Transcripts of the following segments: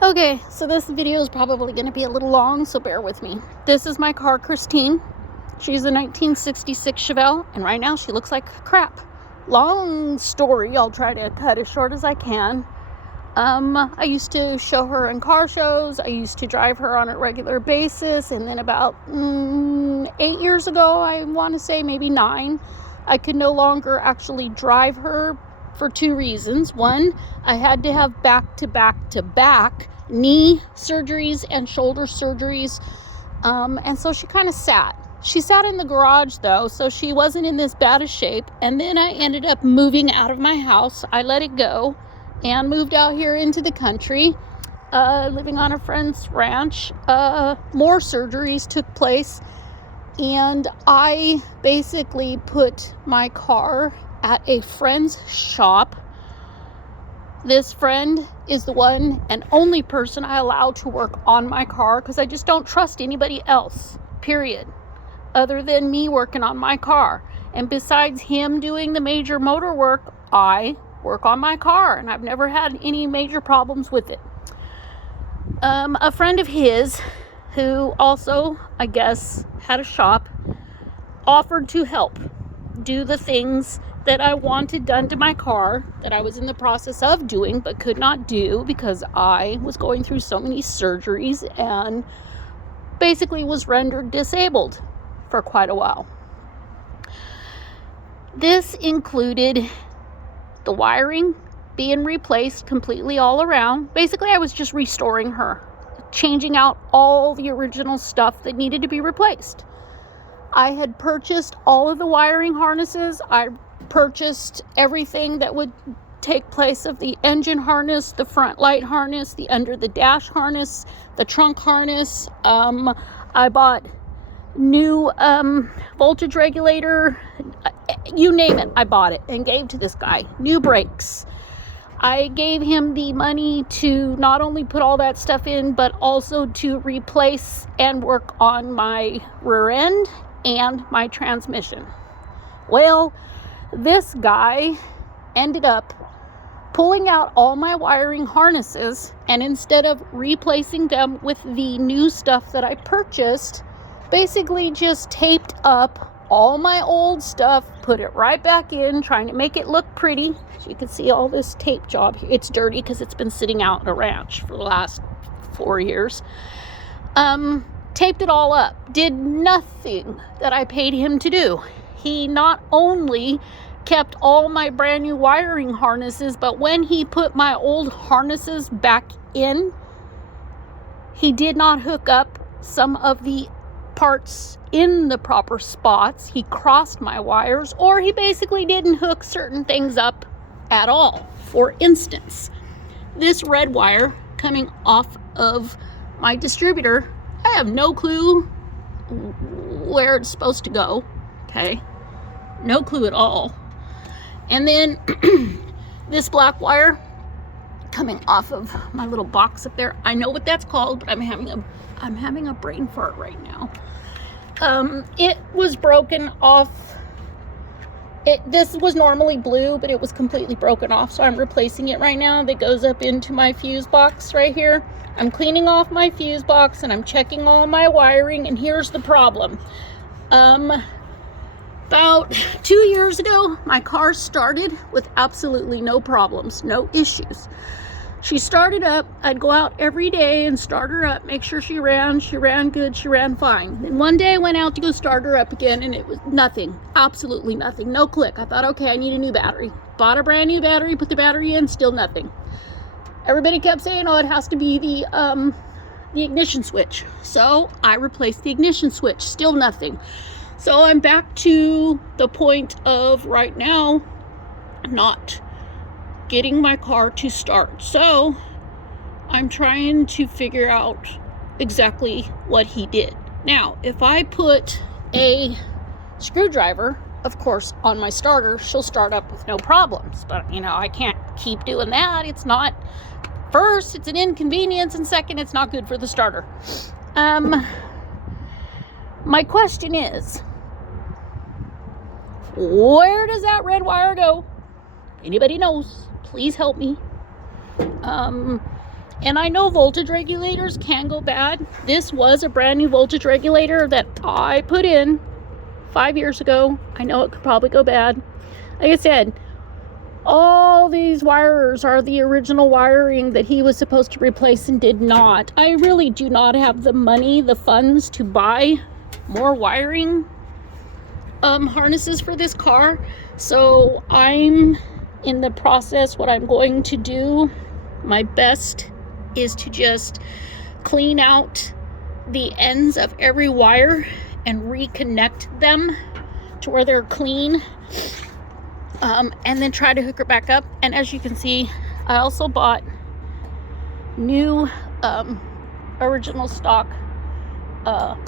Okay, so this video is probably going to be a little long, so bear with me. This is my car, Christine. She's a 1966 Chevelle, and right now she looks like crap. Long story, I'll try to cut as short as I can. I used to show her in car shows. I used to drive her on a regular basis, and then about 8 years ago, I want to say maybe 9, I could no longer actually drive her for 2 reasons. One, I had to have back-to-back knee surgeries and shoulder surgeries, and so she kind of sat. She sat in the garage, though, so she wasn't in this bad a shape, and then I ended up moving out of my house. I let it go and moved out here into the country, living on a friend's ranch. More surgeries took place, and I basically put my car at a friend's shop. This friend is the one and only person I allow to work on my car because I just don't trust anybody else, period, other than me working on my car. And besides him doing the major motor work, I work on my car, and I've never had any major problems with it. A friend of his, who also, I guess, had a shop, offered to help do the things that I wanted done to my car that I was in the process of doing but could not do because I was going through so many surgeries and basically was rendered disabled for quite a while. This included the wiring being replaced completely all around. Basically, I was just restoring her, changing out all the original stuff that needed to be replaced. I had purchased all of the wiring harnesses. I purchased everything that would take place of the engine harness, the front light harness, the under the dash harness, the trunk harness. I bought new voltage regulator, you name it, I bought it and gave to this guy. New brakes. I gave him the money to not only put all that stuff in, but also to replace and work on my rear end and my transmission. Well, this guy ended up pulling out all my wiring harnesses, and instead of replacing them with the new stuff that I purchased, basically just taped up all my old stuff, put it right back in, trying to make it look pretty. So you can see all this tape job here. It's dirty because it's been sitting out in a ranch for the last 4 years. Taped it all up. Did nothing that I paid him to do. He not only kept all my brand new wiring harnesses, but when he put my old harnesses back in, he did not hook up some of the parts in the proper spots. He crossed my wires, or he basically didn't hook certain things up at all. For instance, this red wire coming off of my distributor, I have no clue where it's supposed to go. Okay, no clue at all. And then this black wire coming off of my little box up there, I know what that's called, but I'm having a brain fart right now. It was broken off. This was normally blue, but it was completely broken off, so I'm replacing it right now. That goes up into my fuse box right here. I'm cleaning off my fuse box and I'm checking all my wiring, and here's the problem. About 2 years ago, my car started with absolutely no problems, no issues. She started up. I'd go out every day and start her up, make sure she ran good, she ran fine. Then one day I went out to go start her up again, and it was nothing, absolutely nothing, no click. I thought, okay, I need a new battery. Bought a brand new battery, put the battery in, still nothing. Everybody kept saying, oh, it has to be the ignition switch. So I replaced the ignition switch, still nothing. So I'm back to the point of right now not getting my car to start. So I'm trying to figure out exactly what he did. Now, if I put a screwdriver, of course, on my starter, she'll start up with no problems. But, I can't keep doing that. It's not, first, it's an inconvenience, and second, it's not good for the starter. My question is, where does that red wire go? Anybody knows? Please help me. And I know voltage regulators can go bad. This was a brand new voltage regulator that I put in 5 years ago. I know it could probably go bad. Like I said, all these wires are the original wiring that he was supposed to replace and did not. I really do not have the money, the funds to buy more wiring harnesses for this car. So I'm in the process. What I'm going to do, my best, is to just clean out the ends of every wire and reconnect them to where they're clean, and then try to hook her back up. And as you can see, I also bought new original stock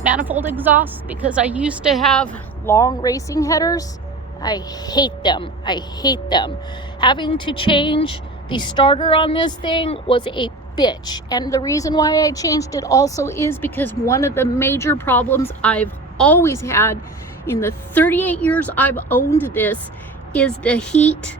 manifold exhausts, because I used to have long racing headers. I hate them. I hate them. Having to change the starter on this thing was a bitch. And the reason why I changed it also is because one of the major problems I've always had in the 38 years I've owned this is the heat.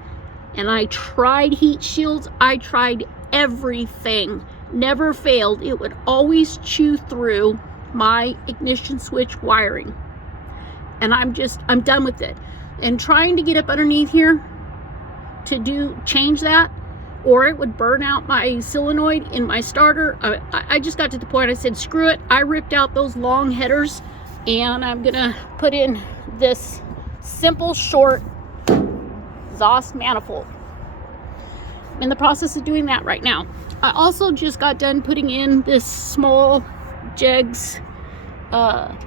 And I tried heat shields. I tried everything. Never failed. It would always chew through my ignition switch wiring. And I'm done with it. And trying to get up underneath here to change that, or it would burn out my solenoid in my starter. I just got to the point I said, screw it. I ripped out those long headers, and I'm gonna put in this simple, short exhaust manifold. I'm in the process of doing that right now. I also just got done putting in this small Jegs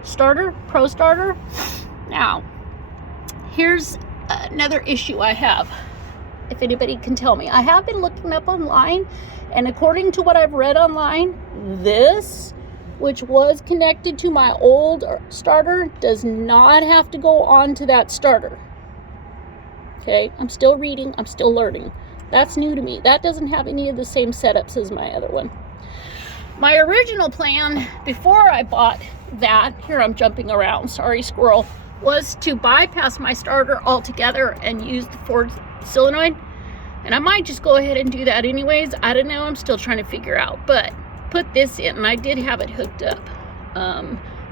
starter, Pro Starter. Now, here's another issue I have, if anybody can tell me. I have been looking up online, and according to what I've read online, this, which was connected to my old starter, does not have to go on to that starter. Okay, I'm still reading, I'm still learning. That's new to me. That doesn't have any of the same setups as my other one. My original plan before I bought that, here I'm jumping around, sorry squirrel, was to bypass my starter altogether and use the Ford solenoid. And I might just go ahead and do that anyways. I don't know, I'm still trying to figure out. But put this in, and I did have it hooked up.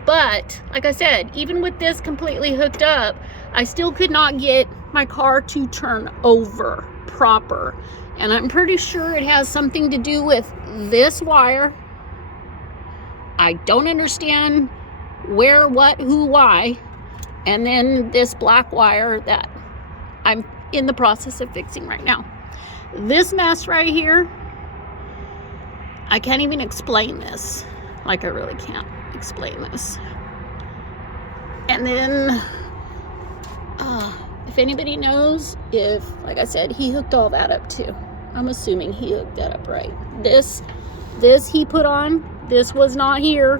But like I said, even with this completely hooked up, I still could not get my car to turn over proper. And I'm pretty sure it has something to do with this wire. I don't understand where, what, who, why. And then this black wire that I'm in the process of fixing right now. This mess right here, I can't even explain this. Like, I really can't explain this. And then, if anybody knows, if, like I said, he hooked all that up too. I'm assuming he hooked that up right. This he put on. This was not here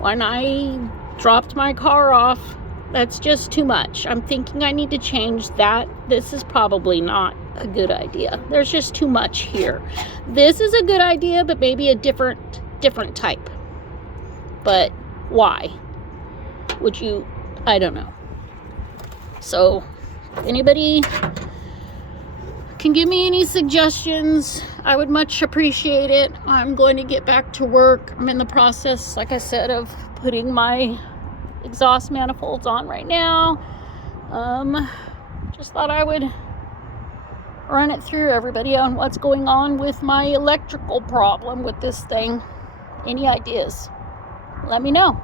when I dropped my car off. That's just too much. I'm thinking I need to change that. This is probably not a good idea. There's just too much here. This is a good idea, but maybe a different type. But why would you? I don't know. So, if anybody can give me any suggestions, I would much appreciate it. I'm going to get back to work. I'm in the process, like I said, of putting my exhaust manifolds on right now. Just thought I would run it through everybody on what's going on with my electrical problem with this thing. Any ideas? Let me know.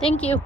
Thank you.